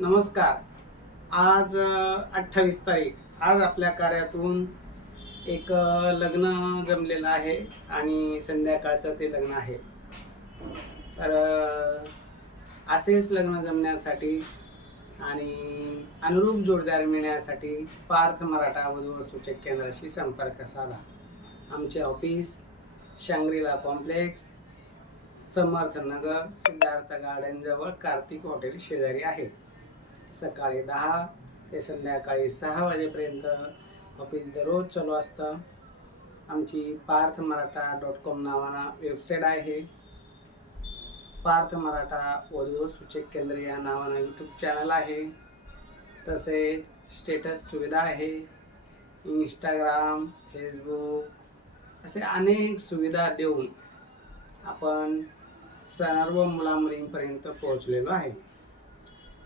नमस्कार. आज 28 तारीख. आज आपल्या कार्यातून एक लग्न जमलेलं आहे आणि संध्याकाळचं ते लग्न आहे. तर असेच लग्न जमण्यासाठी आणि अनुरूप जोडदार मिळण्यासाठी पार्थ मराठा वधू व सूचक केंद्राशी संपर्क साधा. आमचे office Shangri La complex, Samarth Nagar, Siddharth garden जवळ कार्तिक हॉटेल शेजारी आहे. सकाळी 10 ते संध्याकाळी 6 वाजेपर्यंत ऑफिस दररोज चालू असतं. आमची पार्थमराठा.com नावानं वेबसाईट आहे. पार्थ मराठा वधू सूचक केंद्र या नावानं यूट्यूब चॅनल आहे. तसेच स्टेटस सुविधा आहे. इंस्टाग्राम, फेसबुक असे अनेक सुविधा देऊन आपण सर्व मुलामुलींपर्यंत पोहोचलेलो आहे.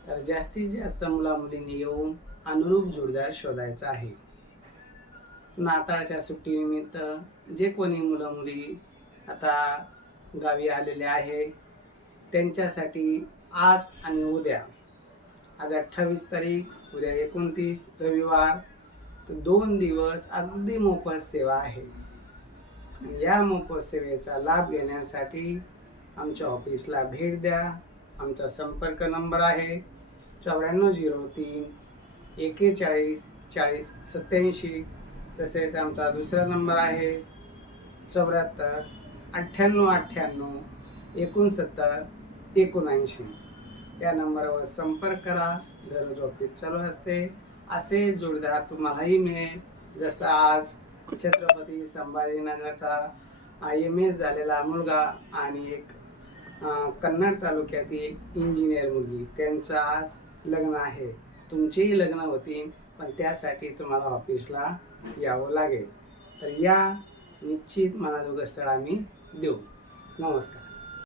तर जास्तीत जास्त मुलामुलींनी येऊन अनुरूप जोडदार शोधायचा आहे. नाताळच्या सुट्टीनिमित्त जे कोणी मुलं-मुली आता गावी आलेले आहे त्यांच्यासाठी आज आणि उद्या, आज 28 तारीख, उद्या 29 रविवार, तर 2 दिवस अगदी मोफत सेवा आहे. या मोफत सेवेचा लाभ घेण्यासाठी आमच्या ऑफिसला भेट द्या. आमचा संपर्क नंबर आहे 9403 41 40 87. तसेच आमचा दुसरा नंबर आहे 74 98 98 69 79. या नंबरवर संपर्क करा. दररोज ऑफिस चालू असते. असे जोडदार तुम्हालाही मिळेल. जसं आज छत्रपती संभाजीनगरचा MS झालेला मुलगा आणि एक कन्नड तालुक्यातील इंजिनियर मुलगी, त्यांचं आज लग्न आहे. तुमचेही लग्न होतील, पण त्यासाठी तुम्हाला ऑफिसला यावं लागेल. तर या, निश्चित मनाजोगं स्थळ आम्ही देऊ. नमस्कार.